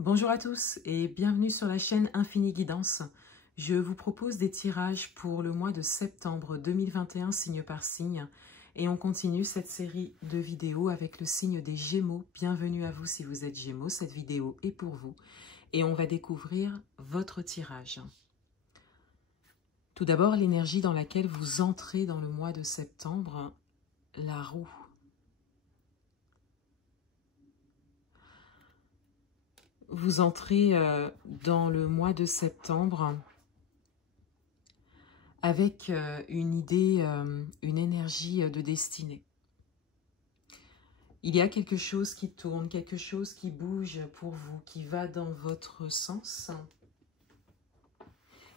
Bonjour à tous et bienvenue sur la chaîne Infini Guidance. Je vous propose des tirages pour le mois de septembre 2021, signe par signe. Et on continue cette série de vidéos avec le signe des Gémeaux. Bienvenue à vous si vous êtes Gémeaux, cette vidéo est pour vous. Et on va découvrir votre tirage. Tout d'abord, l'énergie dans laquelle vous entrez dans le mois de septembre, la roue. Vous entrez dans le mois de septembre avec une idée, une énergie de destinée. Il y a quelque chose qui tourne, quelque chose qui bouge pour vous, qui va dans votre sens.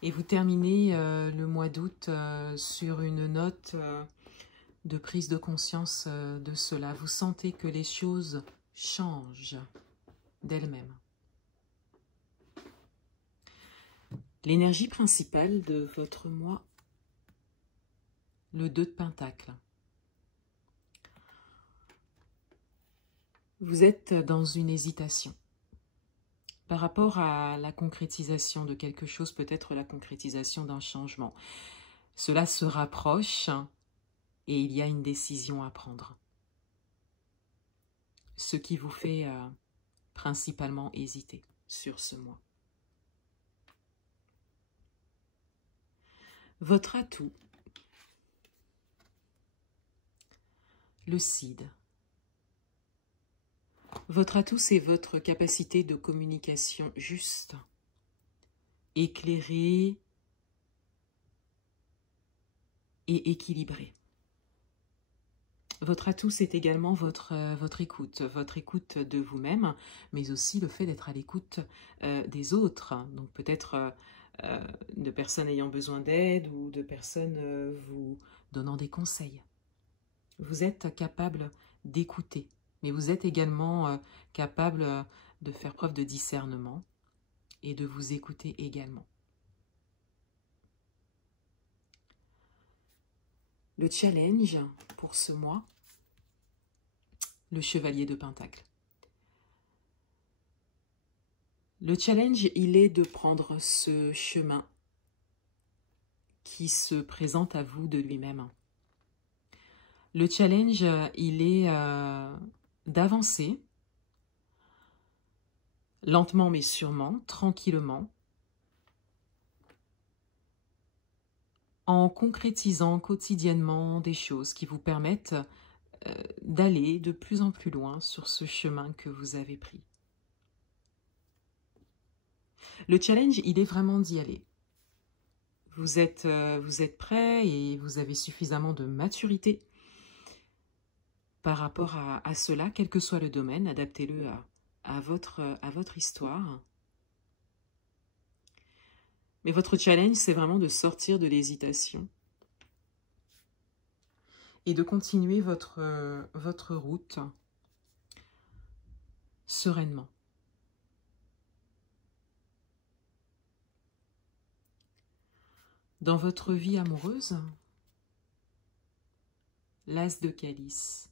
Et vous terminez le mois d'août sur une note de prise de conscience de cela. Vous sentez que les choses changent d'elles-mêmes. L'énergie principale de votre mois, le 2 de Pentacle. Vous êtes dans une hésitation par rapport à la concrétisation de quelque chose, peut-être la concrétisation d'un changement. Cela se rapproche et il y a une décision à prendre. Ce qui vous fait principalement hésiter sur ce mois. Votre atout, le Cid. Votre atout, c'est votre capacité de communication juste, éclairée et équilibrée. Votre atout, c'est également votre écoute de vous-même, mais aussi le fait d'être à l'écoute des autres. Donc peut-être de personnes ayant besoin d'aide ou de personnes vous donnant des conseils. Vous êtes capable d'écouter, mais vous êtes également capable de faire preuve de discernement et de vous écouter également. Le challenge pour ce mois, le chevalier de Pentacle. Le challenge, il est de prendre ce chemin qui se présente à vous de lui-même. Le challenge, il est d'avancer lentement mais sûrement, tranquillement, en concrétisant quotidiennement des choses qui vous permettent d'aller de plus en plus loin sur ce chemin que vous avez pris. Le challenge, il est vraiment d'y aller. Vous êtes prêt et vous avez suffisamment de maturité par rapport à cela, quel que soit le domaine, adaptez-le à votre histoire. Mais votre challenge, c'est vraiment de sortir de l'hésitation et de continuer votre route sereinement. Dans votre vie amoureuse, l'as de calice.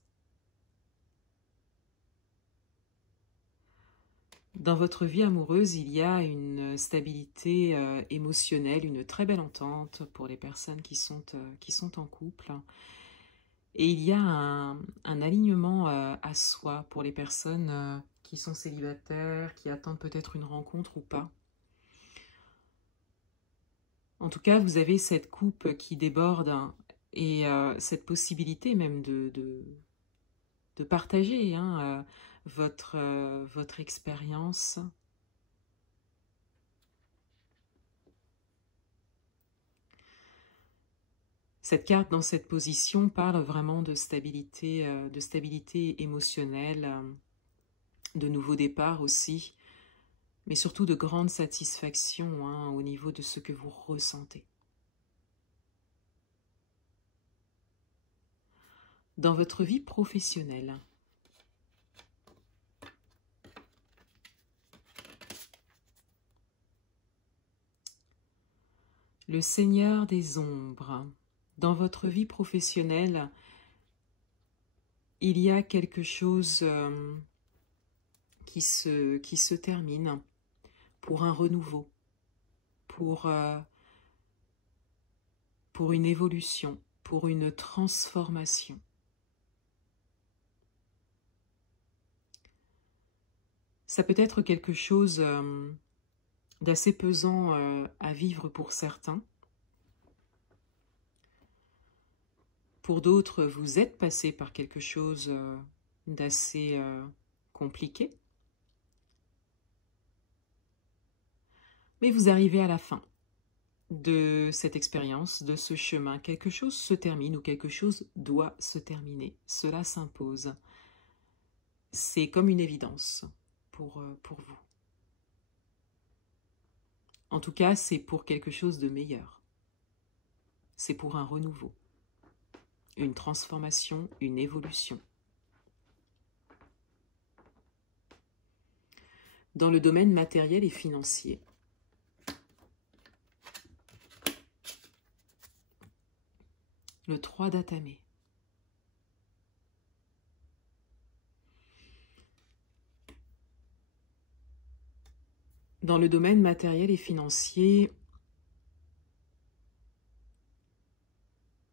Dans votre vie amoureuse, il y a une stabilité émotionnelle, une très belle entente pour les personnes qui sont en couple. Et il y a un alignement à soi pour les personnes qui sont célibataires, qui attendent peut-être une rencontre ou pas. En tout cas, vous avez cette coupe qui déborde et cette possibilité même de partager votre expérience. Cette carte dans cette position parle vraiment de stabilité émotionnelle, de nouveau départ aussi, mais surtout de grande satisfaction au niveau de ce que vous ressentez. Dans votre vie professionnelle, le Seigneur des ombres. Dans votre vie professionnelle, il y a quelque chose qui se termine pour un renouveau, pour une évolution, pour une transformation. Ça peut être quelque chose d'assez pesant à vivre pour certains. Pour d'autres, vous êtes passé par quelque chose d'assez compliqué. Mais vous arrivez à la fin de cette expérience, de ce chemin. Quelque chose se termine ou quelque chose doit se terminer. Cela s'impose. C'est comme une évidence pour vous. En tout cas, c'est pour quelque chose de meilleur. C'est pour un renouveau, une transformation, une évolution. Dans le domaine matériel et financier, le 3 d'Atamé. Dans le domaine matériel et financier,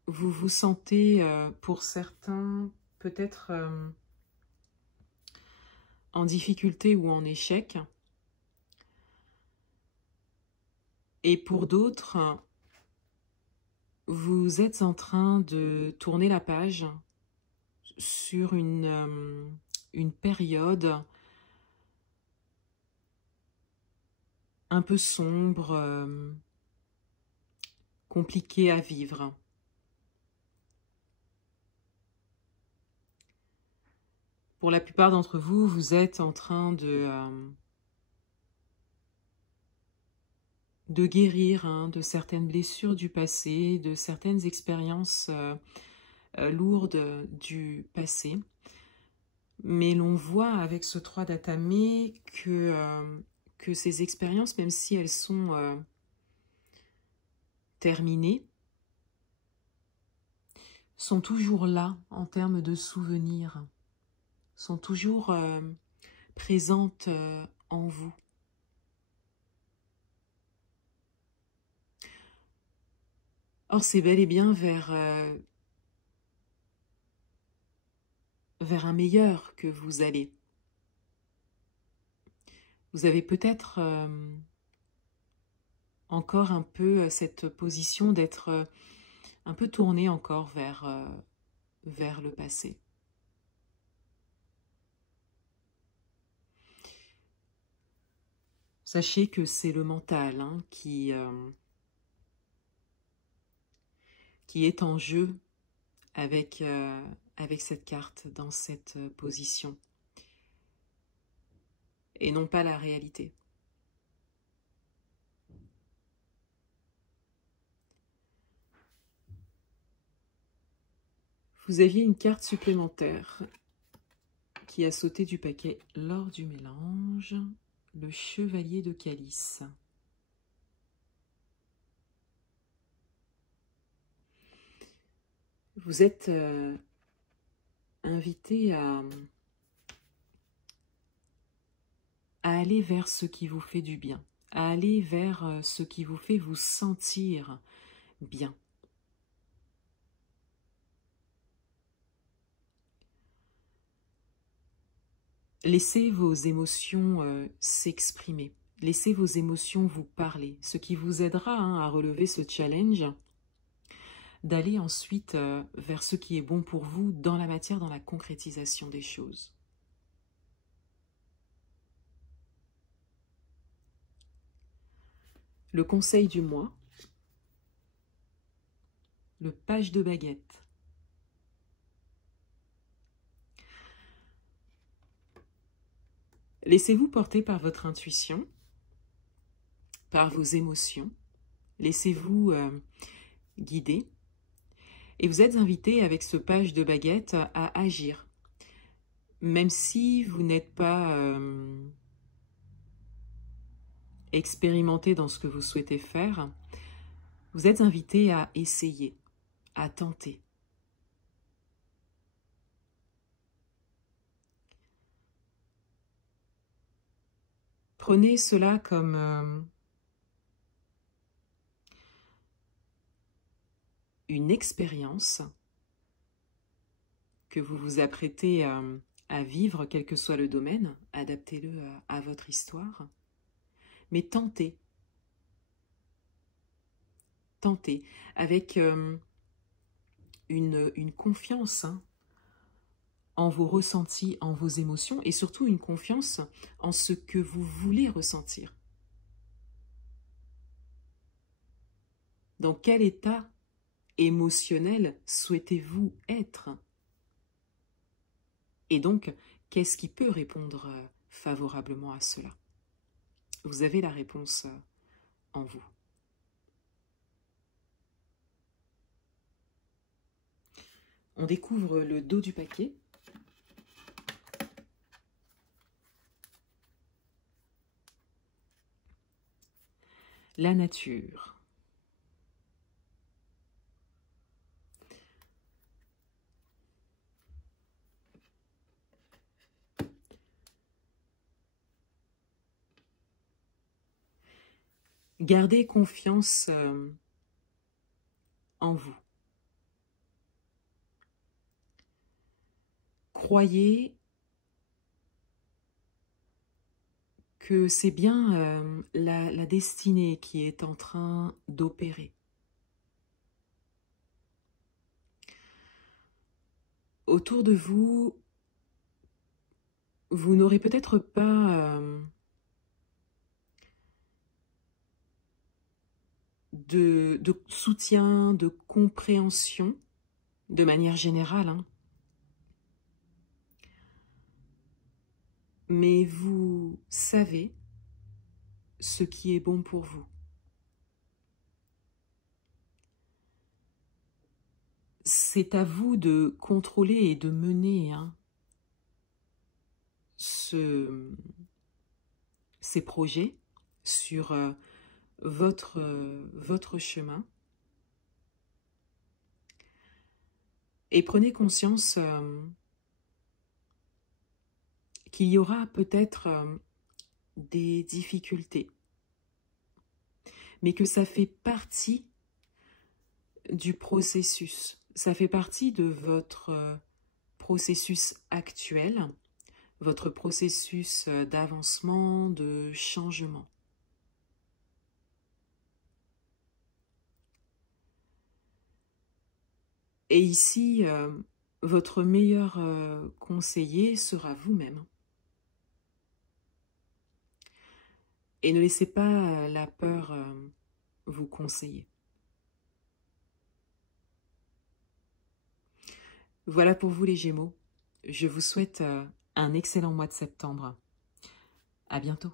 vous vous sentez, pour certains, peut-être en difficulté ou en échec. Et pour d'autres, vous êtes en train de tourner la page sur une période un peu sombre, compliquée à vivre. Pour la plupart d'entre vous, vous êtes en train de guérir de certaines blessures du passé, de certaines expériences lourdes du passé. Mais l'on voit avec ce 3 d'Atamé que ces expériences, même si elles sont terminées, sont toujours là en termes de souvenirs, sont toujours présentes en vous. Or, c'est bel et bien vers un meilleur que vous allez. Vous avez peut-être encore un peu cette position d'être un peu tourné encore vers le passé. Sachez que c'est le mental qui est en jeu avec cette carte dans cette position et non pas la réalité. Vous aviez une carte supplémentaire qui a sauté du paquet lors du mélange, le chevalier de calice. Vous êtes invité à aller vers ce qui vous fait du bien, à aller vers ce qui vous fait vous sentir bien. Laissez vos émotions s'exprimer, laissez vos émotions vous parler, ce qui vous aidera à relever ce challenge, d'aller ensuite vers ce qui est bon pour vous dans la matière, dans la concrétisation des choses. Le conseil du mois, le page de baguette. Laissez-vous porter par votre intuition, par vos émotions. Laissez-vous guider. Et vous êtes invité avec ce page de baguette à agir. Même si vous n'êtes pas expérimenté dans ce que vous souhaitez faire, vous êtes invité à essayer, à tenter. Prenez cela comme une expérience que vous vous apprêtez à vivre, quel que soit le domaine. Adaptez-le à votre histoire. Mais tentez. Tentez avec une confiance en vos ressentis, en vos émotions, et surtout une confiance en ce que vous voulez ressentir. Dans quel état émotionnel souhaitez-vous être? Et donc, qu'est-ce qui peut répondre favorablement à cela? Vous avez la réponse en vous. On découvre le dos du paquet. La nature. Gardez confiance en vous. Croyez que c'est bien la destinée qui est en train d'opérer. Autour de vous, vous n'aurez peut-être pas de soutien, de compréhension, de manière générale, hein. Mais vous savez ce qui est bon pour vous. C'est à vous de contrôler et de mener ces projets sur votre chemin. Et prenez conscience qu'il y aura peut-être des difficultés, mais que ça fait partie du processus. Ça fait partie de votre processus actuel, votre processus d'avancement, de changement. Et ici, votre meilleur conseiller sera vous-même. Et ne laissez pas la peur vous conseiller. Voilà pour vous les Gémeaux. Je vous souhaite un excellent mois de septembre. À bientôt.